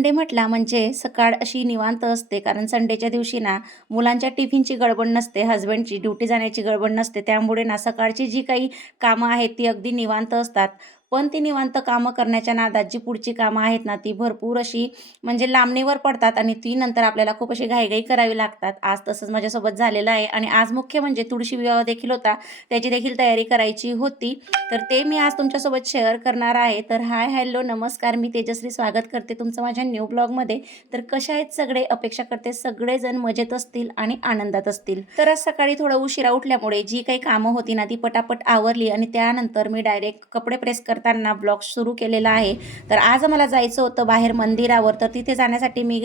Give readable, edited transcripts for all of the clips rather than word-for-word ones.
Sunday म्हटला म्हणजे सकाळ अशी निवांत असते. कारण संडेच्या दिवशी ना मुलांच्या टिफिनची गडबड नसते, हसबंडची ड्युटी जाण्याची गडबड नसते. त्यामुळे ना सकाळची जी काही कामं आहेत ती अगदी निवांत असतात. पण ती निवांत कामं करण्याच्या नादात जी पुढची कामं आहेत ना ती भरपूर अशी म्हणजे लांबणीवर पडतात आणि ती नंतर आपल्याला खूप अशी घाईघाई करावी लागतात. आज तसंच माझ्यासोबत झालेलं आहे आणि आज मुख्य म्हणजे तुळशी विवाह देखील होता. त्याची देखील तयारी करायची होती. तर ते मी आज तुमच्यासोबत शेअर करणार आहे. तर हाय, हॅलो, नमस्कार. मी तेजश्री स्वागत करते तुमचं माझ्या न्यू ब्लॉगमध्ये. तर कशा आहेत सगळे? अपेक्षा करते सगळेजण मजेत असतील आणि आनंदात असतील. तर आज सकाळी थोडं उशिरा उठल्यामुळे जी काही कामं होती ना ती पटापट आवरली आणि त्यानंतर मी डायरेक्ट कपडे प्रेस करताना ब्लॉग सुरू केलेला आहे. तर आज मला जायचं होतं बाहेर मंदिरावर. तर तिथे जाण्यासाठी मी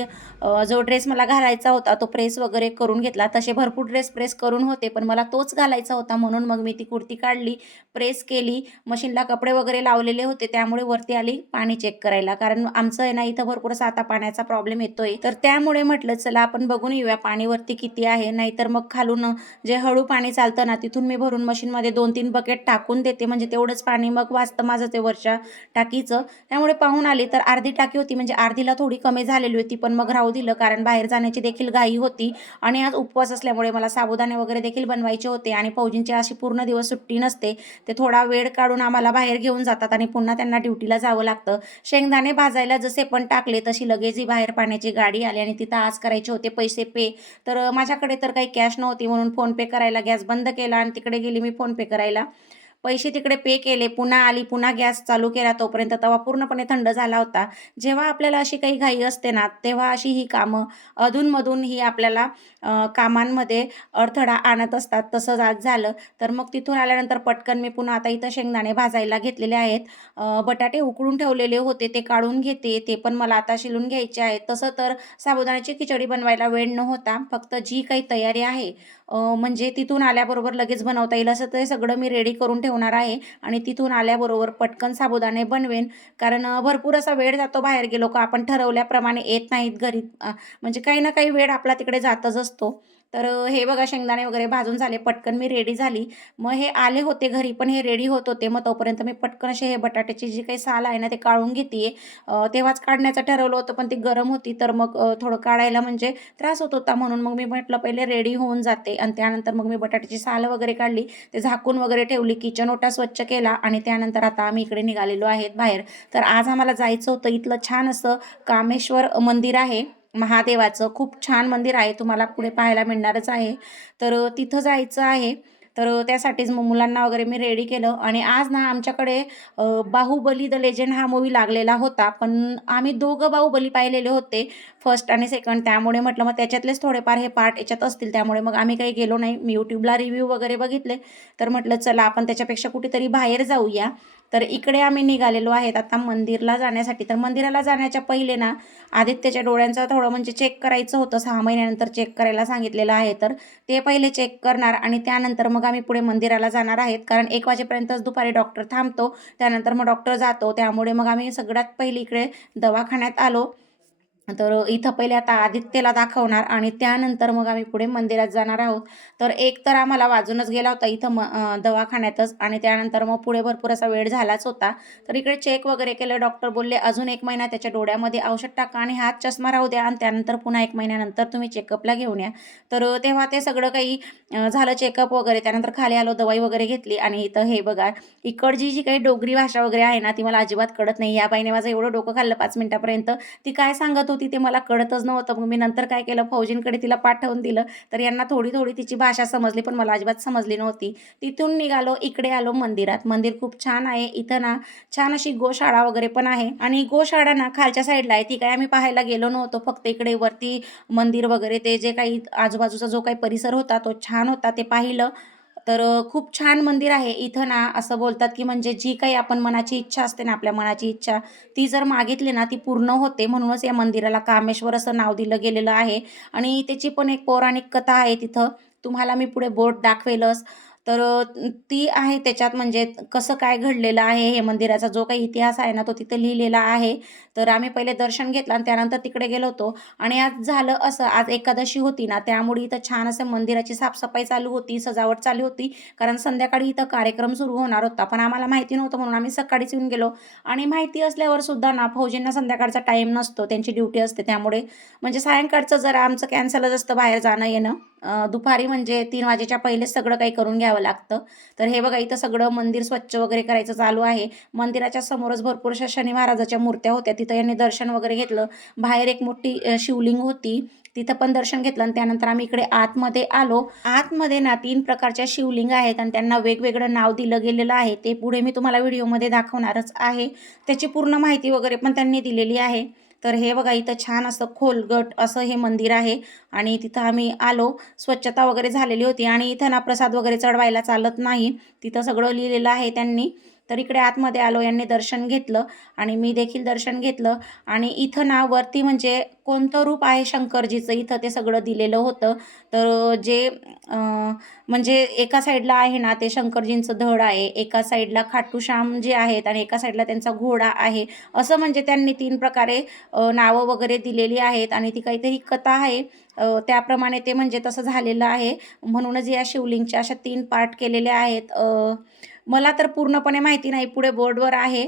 जो ड्रेस मला घालायचा होता तो प्रेस वगैरे करून घेतला. तसे भरपूर ड्रेस प्रेस करून होते, पण मला तोच घालायचा होता म्हणून मग मी ती कुर्ती काढली, प्रेस केली. मशीनला कपडे वगैरे लावलेले होते त्यामुळे वरती आली पाणी चेक करायला. कारण आमचं आहे ना इथं भरपूर असा आता पाण्याचा प्रॉब्लेम येतोय. तर त्यामुळे म्हटलं चला आपण बघून येऊया पाणी वरती किती आहे. नाहीतर मग खालून जे हळू पाणी चालतं ना तिथून मी भरून मशीनमध्ये 2-3 बकेट टाकून देते. म्हणजे तेवढंच पाणी मग वाचतं माझं ते वरच्या टाकीचं. त्यामुळे पाहून आली तर अर्धी टाकी होती, म्हणजे अर्धीला थोडी कमी झालेली होती. पण मग राहू दिलं कारण बाहेर जाण्याची देखील घाई होती आणि आज उपवास असल्यामुळे मला साबुदाणे वगैरे देखील बनवायचे होते आणि फौजींची अशी पूर्ण दिवस सुट्टी नसते. ते थोडा वेळ काढून आम्हाला बाहेर घेऊन जातात आणि पुन्हा त्यांना ड्युटीला जावं लागतं. शेंगदाणे भाजायला जसे पण टाकले तशी लगेच ही बाहेर पाण्याची गाडी आली आणि तिथं आज करायचे होते पैसे पे. तर माझ्याकडे तर काही कॅश नव्हती म्हणून फोनपे करायला गॅस बंद केला आणि तिकडे गेली मी फोनपे करायला. पैसे तिकडे पे केले, पुन्हा आली, पुन्हा गॅस चालू केला. तोपर्यंत तवा पूर्णपणे थंड झाला होता. जेव्हा आपल्याला अशी काही घाई असते ना, तेव्हा अशी ही कामं अधूनमधून ही आपल्याला कामांमध्ये अडथळा आणत असतात. तसंच आज झालं. तर मग तिथून आल्यानंतर पटकन मी पुन्हा आता इथं शेंगदाणे भाजायला घेतलेले आहेत. बटाटे उकडून ठेवलेले होते ते काढून घेते. ते पण मला आता शिलून घ्यायचे आहेत. तसं तर साबुदाण्याची खिचडी बनवायला वेळ नव्हता. फक्त जी काही तयारी आहे म्हणजे तिथून आल्याबरोबर लगेच बनवता येईल असं ते सगळं मी रेडी करून ठेवणार आहे आणि तिथून आल्याबरोबर पटकन साबुदाणे बनवेन. कारण भरपूर असा वेळ जातो बाहेर गेलो का आपण ठरवल्याप्रमाणे येत नाहीत घरी. म्हणजे काही ना काही वेळ आपला तिकडे जातच असतो. तर हे बघा शेंगदाणे वगैरे भाजून झाले. पटकन मी रेडी झाली. मग हे आले होते घरी पण हे रेडी होत होते. मग तोपर्यंत मी पटकन असे हे बटाट्याची जी काही साल आहे ना ते काढून घेते. तेव्हाच काढण्याचं ठरवलं होतं पण ती गरम होती तर मग थोडं काढायला म्हणजे त्रास होत होता म्हणून मग मी म्हटलं पहिले रेडी होऊन जाते आणि त्यानंतर मग मी बटाट्याची साल वगैरे काढली. ते झाकून वगैरे ठेवली. किचन ओटा स्वच्छ केला आणि त्यानंतर आता आम्ही इकडे निघालेलो आहेत बाहेर. तर आज आम्हाला जायचं होतं. इथलं छान असं कामेश्वर मंदिर आहे महादेवाचं. खूप छान मंदिर आहे. तुम्हाला पुढे पाहायला मिळणारच आहे. तर तिथं जायचं आहे. तर त्यासाठीच मग मुलांना वगैरे मी रेडी केलं आणि आज ना आमच्याकडे बाहुबली द लेजेंड हा मूव्ही लागलेला होता. पण आम्ही दोघं बाहुबली पाहिलेले होते, फर्स्ट आणि सेकंड. त्यामुळे म्हटलं मग त्याच्यातलेच थोडेफार हे पार्ट याच्यात असतील. त्यामुळे मग आम्ही काही गेलो नाही. मी YouTubeला रिव्ह्यू वगैरे बघितले. तर म्हटलं चला आपण त्याच्यापेक्षा कुठेतरी बाहेर जाऊया. तर इकडे आम्ही निघालेलो आहेत आता मंदिरला जाण्यासाठी. तर मंदिराला जाण्याच्या पहिले ना आदित्यच्या डोळ्यांचं थोडं म्हणजे चेक करायचं होतं. 6 महिन्यानंतर चेक करायला सांगितलेलं आहे. तर ते पहिले चेक करणार आणि त्यानंतर मग आम्ही पुढे मंदिराला जाणार आहेत. कारण 1 वाजेपर्यंतच दुपारी डॉक्टर थांबतो. त्यानंतर मग डॉक्टर जातो. त्यामुळे मग आम्ही सगळ्यात पहिली इकडे दवाखान्यात आलो. तर इथं पहिले आता आदित्यला दाखवणार आणि त्यानंतर मग आम्ही पुढे मंदिरात जाणार आहोत. तर एक तर आम्हाला वाजूनच गेला होता इथं दवाखान्यातच आणि त्यानंतर मग पुढे भरपूर असा वेळ झालाच होता. तर इकडे चेक वगैरे केलं. डॉक्टर बोलले अजून 1 महिना त्याच्या डोळ्यामध्ये औषध टाका आणि हात चष्मा राहू द्या आणि त्यानंतर पुन्हा 1 महिन्यानंतर तुम्ही चेकअपला घेऊन या. तर तेव्हा ते सगळं काही झालं चेकअप वगैरे. त्यानंतर खाली आलो, दवाई वगैरे घेतली आणि इथं हे बघा इकडची जी काही डोगरी भाषा वगैरे आहे ना ती मला अजिबात कळत नाही. या बाईने माझं एवढं डोकं खाल्लं 5 मिनिटापर्यंत. ती काय सांगत होती ते मला कळतच नव्हतं. मग मी नंतर काय केलं फौजींकडे तिला पाठवून दिलं. तर यांना थोडी-थोडी तिची भाषा समजली पण मला अजिबात समजली नव्हती. तिथून निघालो, इकडे आलो मंदिरात. मंदिर खूप छान आहे. इथं ना छान अशी गोशाळा वगैरे पण आहे आणि गोशाळा ना खालच्या साईडला आहे. ती काय आम्ही पाहायला गेलो नव्हतो. फक्त इकडे वरती मंदिर वगैरे ते जे काही आजूबाजूचा जो काही परिसर होता तो छान होता ते पाहिलं. तर खूप छान मंदिर आहे. इथं ना असं बोलतात, की म्हणजे जी काही आपण मनाची इच्छा असते ना, आपल्या मनाची इच्छा, ती जर मागितली ना, ती पूर्ण होते. म्हणूनच या मंदिराला कामेश्वर असं नाव दिलं गेलेलं आहे आणि त्याची पण एक पौराणिक कथा आहे तिथं. तुम्हाला मी पुढे बोर्ड दाखवेलच. तर ती आहे त्याच्यात, म्हणजे कसं काय घडलेलं आहे हे मंदिराचा जो काही इतिहास आहे ना, तो तिथे लिहिलेला आहे. तर आम्ही पहिले दर्शन घेतलं आणि त्यानंतर तिकडे गेलो होतो. आणि आज झालं असं, आज एकादशी होती ना, त्यामुळे इथं छान असं मंदिराची साफसफाई चालू होती, सजावट चालू होती. कारण संध्याकाळी इथं कार्यक्रम सुरू होणार होता. पण आम्हाला माहिती नव्हतं म्हणून आम्ही सकाळीच येऊन गेलो. आणि माहिती असल्यावर सुद्धा ना, फौजींना संध्याकाळचा टाईम नसतो, त्यांची ड्युटी असते. त्यामुळे म्हणजे सायंकाळचं जरा आमचं कॅन्सलच असतं बाहेर जाणं येणं. दुपारी म्हणजे 3 वाजेच्या पहिलेच सगळं काही करून घ्यावं लागतं. तर हे बघा, इथं सगळं मंदिर स्वच्छ वगैरे करायचं चालू आहे. मंदिराच्या समोरच भरपूर अशा शनी महाराजाच्या मूर्त्या होत्या. तिथं यांनी दर्शन वगैरे घेतलं. बाहेर एक मोठी शिवलिंग होती. तिथं पण दर्शन घेतलं आणि त्यानंतर आम्ही इकडे आतमध्ये आलो. आतमध्ये ना 3 प्रकारच्या शिवलिंग आहेत आणि त्यांना वेगवेगळं नाव दिलं गेलेलं आहे. ते पुढे मी तुम्हाला व्हिडिओमध्ये दाखवणारच आहे. त्याची पूर्ण माहिती वगैरे पण त्यांनी दिलेली आहे. तर हे बघा, इथं छान असं खोलगट असं हे मंदिर आहे. आणि तिथं आम्ही आलो. स्वच्छता वगैरे झालेली होती आणि इथं ना प्रसाद वगैरे चढवायला चालत नाही. तिथं सगळं लिहिलेलं आहे त्यांनी. तर इकडे आतमध्ये आलो, यांनी दर्शन घेतलं आणि मी देखील दर्शन घेतलं. आणि इथं ना वरती म्हणजे कोणतं रूप आहे शंकरजीचं, इथं ते सगळं दिलेलं होतं. तर जे म्हणजे एका साईडला आहे ना, ते शंकरजींचं धड आहे, एका साईडला खाटूश्याम जे आहेत आणि एका साईडला त्यांचा घोडा आहे. असं म्हणजे त्यांनी 3 प्रकारे नावं वगैरे दिलेली आहेत आणि ती काहीतरी कथा आहे. त्याप्रमाणे ते म्हणजे तसं झालेलं आहे. म्हणूनच या शिवलिंगच्या अशा 3 पार्ट केलेले आहेत. मला तर पूर्णपणे माहिती नाही. पुढे बोर्डवर आहे.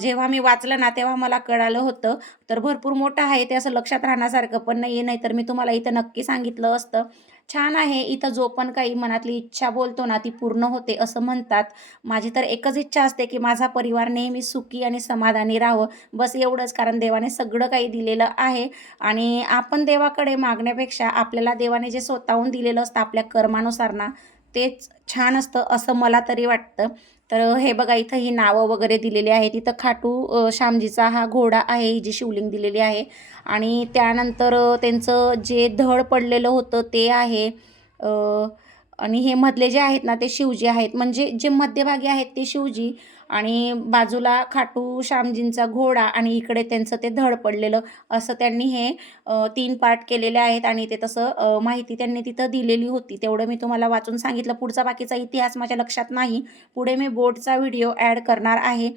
जेव्हा मी वाचलं ना, तेव्हा मला कळालं होतं. तर भरपूर मोठं आहे ते, असं लक्षात राहण्यासारखं पण नाही आहे. नाहीतर मी तुम्हाला इथं नक्की सांगितलं असतं. छान आहे. इथं जो पण काही मनातली इच्छा बोलतो ना, ती पूर्ण होते असं म्हणतात. माझी तर एकच इच्छा असते, की माझा परिवार नेहमी सुखी आणि समाधानी राहावं. बस एवढंच. कारण देवाने सगळं काही दिलेलं आहे आणि आपण देवाकडे मागण्यापेक्षा आपल्याला देवाने जे स्वतःहून दिलेलं असतं आपल्या कर्मानुसार ना, तेच छान असतं असं मला तरी वाटतं. तर हे बघा, इथं ही नावं वगैरे दिलेली आहेत. इथं खाटू श्यामजीचा हा घोडा आहे, ही जी शिवलिंग दिलेली आहे. आणि त्यानंतर त्यांचं जे धड पडलेलं होतं ते आहे. अ, आणि हे मधले जे आहेत ना, ते शिवजी आहेत. म्हणजे जे मध्यभागी आहेत ते शिवजी आणि बाजूला खाटू श्यामजींचा घोडा आणि इकडे त्यांचं ते धड पडलेलं, असं त्यांनी हे 3 पार्ट केलेले आहेत. आणि ते तसं माहिती त्यांनी तिथं दिलेली होती. तेवढं मी तुम्हाला वाचून सांगितलं. पुढचा बाकीचा इतिहास माझ्या लक्षात नाही. पुढे मी बोर्डचा व्हिडिओ ॲड करणार आहे.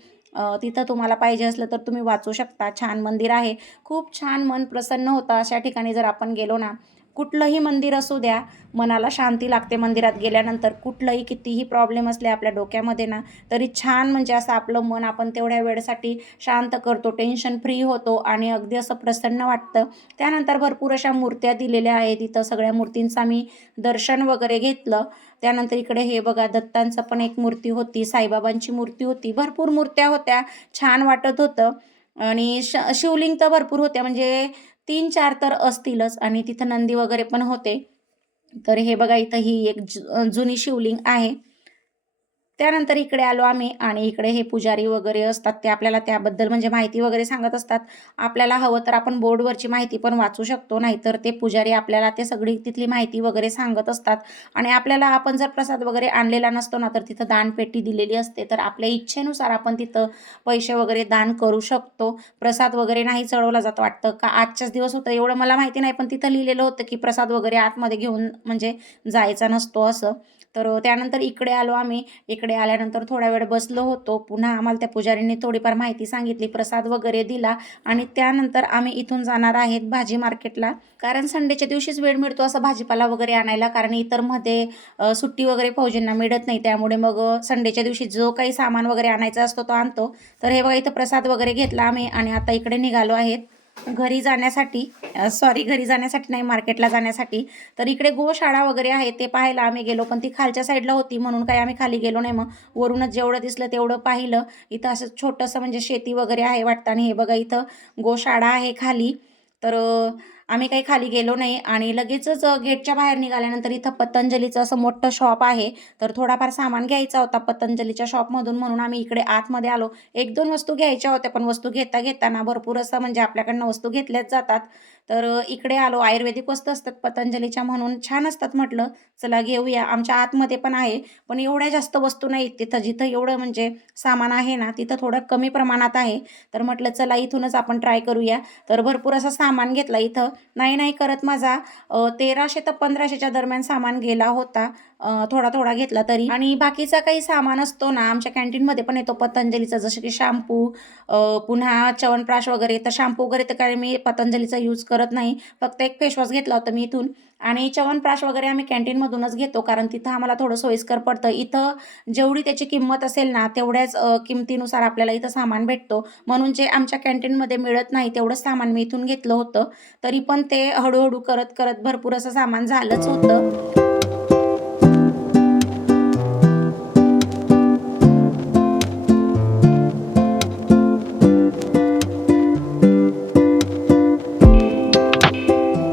तिथं तुम्हाला पाहिजे असलं तर तुम्ही वाचू शकता. छान मंदिर आहे. खूप छान मन प्रसन्न होतं अशा ठिकाणी जर आपण गेलो ना. कुठलंही मंदिर असू द्या, मनाला शांती लागते मंदिरात गेल्यानंतर. कुठलंही कितीही प्रॉब्लेम असले आपल्या डोक्यामध्ये ना, तरी छान म्हणजे असं आपलं मन आपण तेवढ्या वेळेसाठी शांत करतो, टेन्शन फ्री होतो आणि अगदी असं प्रसन्न वाटतं. त्यानंतर भरपूर अशा मूर्त्या दिलेल्या आहेत. इथं सगळ्या मूर्तींचं आम्ही दर्शन वगैरे घेतलं. त्यानंतर इकडे हे बघा, दत्तांचं पण एक मूर्ती होती, साईबाबांची मूर्ती होती, भरपूर मूर्त्या होत्या. छान वाटत होतं. आणि शिवलिंग तर भरपूर होत्या, म्हणजे 3-4 तर असतीलच आणि तिथं नंदी वगैरे पण होते. तर हे बघा, इथं ही एक जुनी शिवलिंग आहे. त्यानंतर इकडे आलो आम्ही आणि इकडे हे पुजारी वगैरे असतात, ते आपल्याला त्याबद्दल म्हणजे माहिती वगैरे सांगत असतात. आपल्याला हवं तर आपण बोर्डवरची माहिती पण वाचू शकतो, नाहीतर ते पुजारी आपल्याला ते सगळी तिथली माहिती वगैरे सांगत असतात. आणि आपल्याला आपण जर प्रसाद वगैरे आणलेला नसतो ना, तर तिथं दानपेटी दिलेली असते. तर आपल्या इच्छेनुसार आपण तिथं पैसे वगैरे दान करू शकतो. प्रसाद वगैरे नाही चढवला जात वाटतं, का आजच्याच दिवस होतं एवढं मला माहिती नाही, पण तिथं लिहिलेलं होतं, की प्रसाद वगैरे आतमध्ये घेऊन म्हणजे जायचा नसतो असं. तर त्यानंतर इकडे आलो आम्ही. इकडे आल्यानंतर थोडा वेळ बसलो होतो. पुन्हा आम्हाला त्या पुजारींनी थोडीफार माहिती सांगितली, प्रसाद वगैरे दिला आणि त्यानंतर आम्ही इथून जाणार आहेत भाजी मार्केटला. कारण संडेच्या दिवशीच वेळ मिळतो असं भाजीपाला वगैरे आणायला. कारण इतरमध्ये सुट्टी वगैरे फौजींना मिळत नाही. त्यामुळे मग संडेच्या दिवशी जो काही सामान वगैरे आणायचा असतो तो आणतो. तर हे बघा, इथं प्रसाद वगैरे घेतला आम्ही आणि आता इकडे निघालो आहेत घरी जाण्यासाठी. घरी जाण्यासाठी नाही, मार्केटला जाण्यासाठी. तर इकडे गोशाळा वगैरे आहे ते पाहायला आम्ही गेलो, पण ती खालच्या साईडला होती म्हणून काही आम्ही खाली गेलो नाही. मग वरूनच जेवढं दिसलं तेवढं पाहिलं. इथं असं छोटंसं म्हणजे शेती वगैरे आहे वाटतं आणि हे बघा, इथं गोशाळा आहे खाली. तर आम्ही काही खाली गेलो नाही आणि लगेचच गेटच्या बाहेर निघाल्यानंतर इथं पतंजलीचं असं मोठं शॉप आहे. तर थोडाफार सामान घ्यायचा होता पतंजलीच्या शॉपमधून, म्हणून आम्ही इकडे आतमध्ये आलो. 1-2 वस्तू घ्यायच्या होत्या, पण वस्तू घेताना भरपूर असं म्हणजे आपल्याकडनं वस्तू घेतल्याच जातात. तर इकडे आलो. आयुर्वेदिक वस्तू असतात पतंजलीच्या म्हणून छान असतात, म्हटलं चला घेऊया. आमच्या आतमध्ये पण आहे, पण एवढ्या जास्त वस्तू नाहीत तिथं. जिथं एवढं म्हणजे सामान आहे ना, तिथं थोडं कमी प्रमाणात आहे. तर म्हटलं चला इथूनच आपण ट्राय करूया. तर भरपूर असं सामान घेतलं इथं. नाही करत माझा 1300 ते 1500च्या दरम्यान सामान गेला होता. थोडा थोडा घेतला तरी. आणि बाकीचा काही सामान असतो ना आमच्या कॅन्टीनमध्ये पण येतो पतंजलीचा, जसं की शॅम्पू, पुन्हा च्यवनप्राश वगैरे. तर शॅम्पू वगैरे तर काय मी पतंजलीचा यूज करत नाही, फक्त एक फेसवॉश घेतला होता मी इथून. आणि च्यवनप्राश वगैरे आम्ही कॅन्टीनमधूनच घेतो, कारण तिथं आम्हाला थोडं सोयीस्कर पडतं. इथं जेवढी त्याची किंमत असेल ना तेवढ्याच किमतीनुसार आपल्याला इथं सामान भेटतो, म्हणून जे आमच्या कॅन्टीनमध्ये मिळत नाही तेवढंच सामान मी इथून घेतलं होतं. तरी पण ते हळूहळू करत करत भरपूर असं सामान झालंच होतं.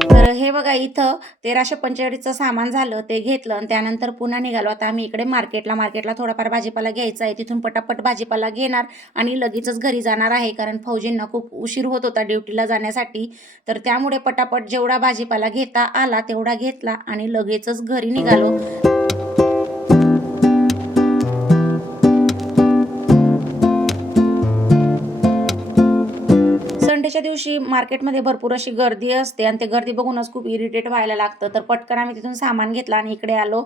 तर हे बघा इथं 1345चं सामान झालं, ते घेतलं आणि त्यानंतर पुन्हा निघालो. आता आम्ही इकडे मार्केटला थोडाफार भाजीपाला घ्यायचा आहे. तिथून पटापट भाजीपाला घेणार आणि लगेचच घरी जाणार आहे, कारण फौजींना खूप उशीर होत होता ड्युटीला जाण्यासाठी. तर त्यामुळे पटापट जेवढा भाजीपाला घेता आला तेवढा घेतला आणि लगेचच घरी निघालो. संडेच्या दिवशी मार्केटमध्ये भरपूर अशी गर्दी असते आणि ते गर्दी बघूनच खूप इरिटेट व्हायला लागतं. तर पटकन आम्ही तिथून सामान घेतलं आणि इकडे आलो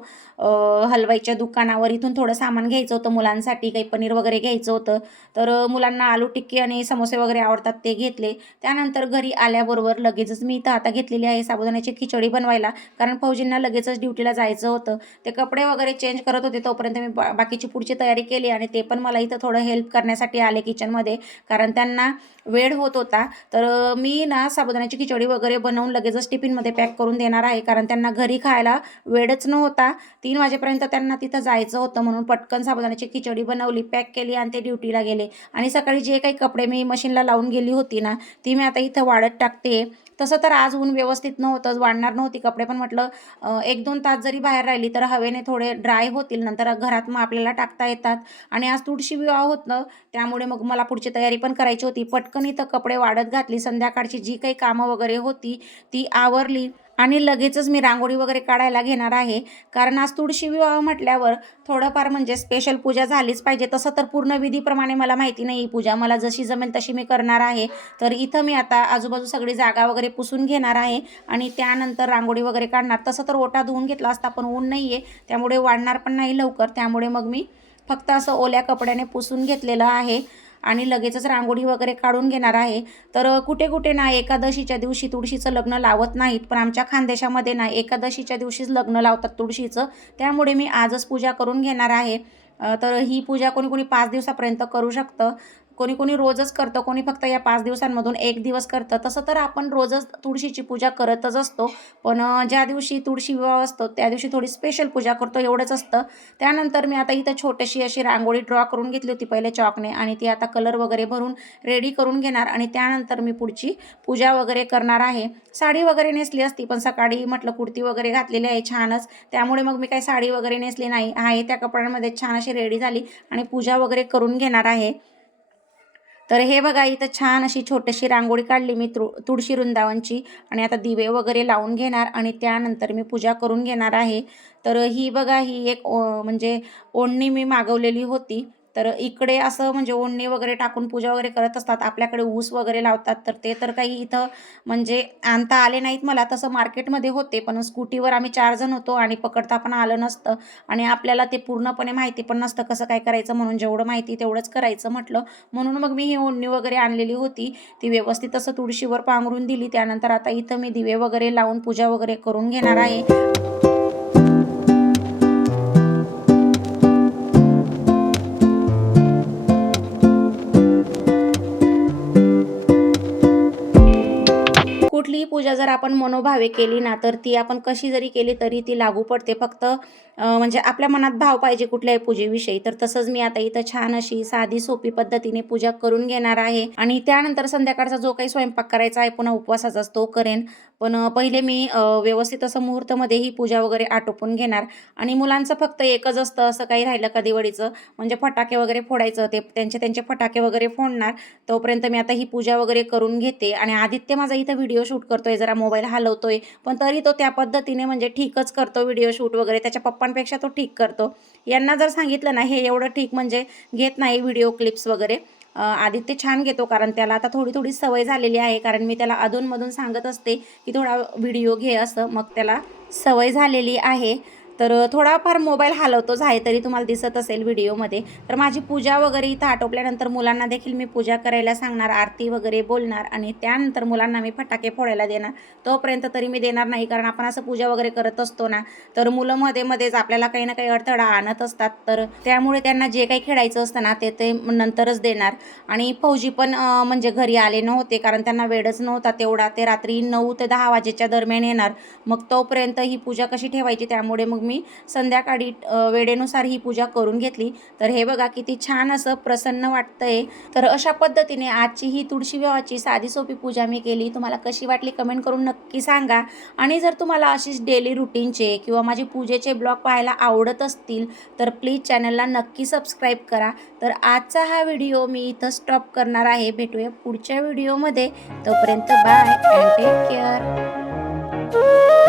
हलवाईच्या दुकानावर. इथून थोडं सामान घ्यायचं होतं मुलांसाठी, काही पनीर वगैरे घ्यायचं होतं. तर मुलांना आलू टिक्की आणि समोसे वगैरे आवडतात, ते घेतले. त्यानंतर घरी आल्याबरोबर लगेचच मी इथं आता घेतलेली आहे साबुदाण्याची खिचडी बनवायला, कारण फौजींना लगेचच ड्युटीला जायचं होतं. ते कपडे वगैरे चेंज करत होते तोपर्यंत मी बाकीची पुढची तयारी केली आणि ते पण मला इथं थोडं हेल्प करण्यासाठी आले किचनमध्ये, कारण त्यांना वेळ होत होता. तर मी ना साबुदाण्याची खिचडी वगैरे बनवून लगेचच टिफिनमध्ये पॅक करून देणार आहे, कारण त्यांना घरी खायला वेळच नव्हता. 3 वाजेपर्यंत त्यांना तिथं जायचं होतं, म्हणून पटकन साबुदाण्याची खिचडी बनवली, पॅक केली आणि ते ड्युटीला गेले. आणि सकाळी जे काही कपडे मी मशीनला लावून गेली होती ना, ती मी आता इथं वाळत टाकते. तसं तर आज ऊन व्यवस्थित नव्हतं, वाळणार नव्हती कपडे, पण म्हटलं 1-2 तास जरी बाहेर राहिली तर हवेने थोडे ड्राय होतील, नंतर घरात मग आपल्याला टाकता येतात. आणि आज तुळशी विवाह होतं, त्यामुळे मग मला पुढची तयारी पण करायची होती. पटकन इथं कपडे वाळत घातली. संध्याकाळची जी काही कामं वगैरे होती ती आवरली आणि लगेचच मी रांगोळी वगैरे काढायला घेणार आहे. कारण आज तुळशी विवाह म्हटल्यावर थोडंफार म्हणजे स्पेशल पूजा झालीच पाहिजे. तसं तर पूर्ण विधीप्रमाणे मला माहिती नाही ही पूजा. मला जशी जमेल तशी मी करणार आहे. तर इथं मी आता आजूबाजू सगळी जागा वगैरे पुसून घेणार आहे आणि त्यानंतर रांगोळी वगैरे काढणार. तसं तर ओटा धुवून घेतला असता, पण ऊन नाही आहे, त्यामुळे वाढणार पण नाही लवकर. त्यामुळे मग मी फक्त असं ओल्या कपड्याने पुसून घेतलेलं आहे आणि लगेचच रांगोळी वगैरे काढून घेणार आहे. तर कुठे कुठे ना एकादशीच्या दिवशी तुळशीचं लग्न लावत नाहीत, पण आमच्या खानदेशामध्ये ना एकादशीच्या दिवशीच लग्न लावतात तुळशीचं. त्यामुळे मी आजच पूजा करून घेणार आहे. तर ही पूजा कोणी कोणी 5 दिवसापर्यंत करू शकतं, कोणी कोणी रोजच करतं, कोणी फक्त या 5 दिवसांमधून 1 दिवस करतं. तसं तर आपण रोजच तुळशीची पूजा करतच असतो, पण ज्या दिवशी तुळशी विवाह असतो त्या दिवशी थोडी स्पेशल पूजा करतो, एवढंच असतं. त्यानंतर मी आता इथं छोटीशी अशी रांगोळी ड्रॉ करून घेतली होती पहिले चॉकने, आणि ती आता कलर वगैरे भरून रेडी करून घेणार आणि त्यानंतर मी पुढची पूजा वगैरे करणार आहे. साडी वगैरे नेसली असती, पण सकाळी म्हटलं कुर्ती वगैरे घातलेली आहे छानच, त्यामुळे मग मी काही साडी वगैरे नेसली नाही आहे. त्या कपड्यांमध्ये छान अशी रेडी झाली आणि पूजा वगैरे करून घेणार आहे. तर हे बघा इथं छान अशी छोटीशी रांगोळी काढली मी तुळशी वृंदावनची, आणि आता दिवे वगैरे लावून घेणार आणि त्यानंतर मी पूजा करून घेणार आहे. तर ही बघा ही एक म्हणजे ओढणी मी मागवलेली होती. तर इकडे असं म्हणजे ओढणी वगैरे टाकून पूजा वगैरे करत असतात. आपल्याकडे ऊस वगैरे लावतात, तर ते तर काही इथं म्हणजे आणता आले नाहीत मला. तसं मार्केटमध्ये होते, पण स्कूटीवर आम्ही 4 जण होतो आणि पकडता पण आलं नसतं आणि आपल्याला ते पूर्णपणे माहिती पण नसतं कसं काय करायचं, म्हणून जेवढं माहिती तेवढंच करायचं म्हटलं. म्हणून मग मी ही ओढणी वगैरे आणलेली होती, ती व्यवस्थित असं तुळशीवर पांघरून दिली. त्यानंतर आता इथं मी दिवे वगैरे लावून पूजा वगैरे करून घेणार आहे. कुठलीही पूजा जर आपण मनोभावे केली ना, तर ती आपण कशी जरी केली तरी ती लागू पडते. फक्त म्हणजे आपल्या मनात भाव पाहिजे कुठल्याही पूजेविषयी. तर तसंच मी आता इथं छान अशी साधी सोपी पद्धतीने पूजा करून घेणार आहे आणि त्यानंतर संध्याकाळचा जो काही स्वयंपाक करायचा आहे पुन्हा उपवासाचाच तो करेन. पण पहिले मी व्यवस्थित असं मुहूर्तामध्ये ही पूजा वगैरे आटोपून घेणार. आणि मुलांचं फक्त एकच असतं असं काही राहिलं का दिवाळीचं, म्हणजे फटाके वगैरे फोडायचं. ते त्यांचे त्यांचे फटाके वगैरे फोडणार. तोपर्यंत मी आता ही पूजा वगैरे करून घेते. आणि आदित्य माझा इथं व्हिडिओ शूट करतोय, जरा मोबाईल हलवतोय, पण तरी तो त्या पद्धतीने म्हणजे ठीकच करतो व्हिडिओ शूट वगैरे. त्याच्या पप्पांपेक्षा तो ठीक करतो. यांना जर सांगितलं ना हे एवढं ठीक म्हणजे घेत नाही व्हिडिओ क्लिप्स वगैरे. आदित्य छान घेतो, कारण त्याला आता थोडी थोडी सवय झालेली आहे. कारण मी त्याला अधूनमधून सांगत असते की थोडा व्हिडिओ घे असं, मग त्याला सवय झालेली आहे. तर थोडाफार मोबाईल हलवतोच आहे, तरी तुम्हाला दिसत असेल व्हिडिओमध्ये. तर माझी पूजा वगैरे इथं आटोपल्यानंतर मुलांना देखील मी पूजा करायला सांगणार, आरती वगैरे बोलणार आणि त्यानंतर मुलांना मी फटाके फोडायला देणार. तोपर्यंत तरी मी देणार नाही, कारण आपण असं पूजा वगैरे करत असतो ना, तर मुलं मध्ये-मध्येच आपल्याला काही ना काही अडथळा आणत असतात. तर त्यामुळे त्यांना जे काही खेळायचं असतं ना, ते ते नंतरच देणार. आणि फौजी पण म्हणजे घरी आले नव्हते, कारण त्यांना वेळच नव्हता तेवढा. ते रात्री 9 ते 10 वाजेच्या दरम्यान येणार. मग तोपर्यंत ही पूजा कशी ठेवायची, त्यामुळे मग मी संध्याकाळी वेळेनुसार ही पूजा करून घेतली. तर हे बघा किती छान असं प्रसन्न वाटतंय. तर अशा पद्धतीने आजची ही तुळशी विवाहाची साधी सोपी पूजा मी केली. तुम्हाला कशी वाटली कमेंट करून नक्की सांगा. आणि जर तुम्हाला अशीच डेली रुटीनचे किंवा माझे पूजेचे ब्लॉग पाहायला आवडत असतील, तर प्लीज चॅनलला नक्की सबस्क्राईब करा. तर आजचा हा व्हिडिओ मी इथं स्टॉप करणार आहे. भेटूया पुढच्या व्हिडिओमध्ये. तोपर्यंत बाय अँड टेक केअर.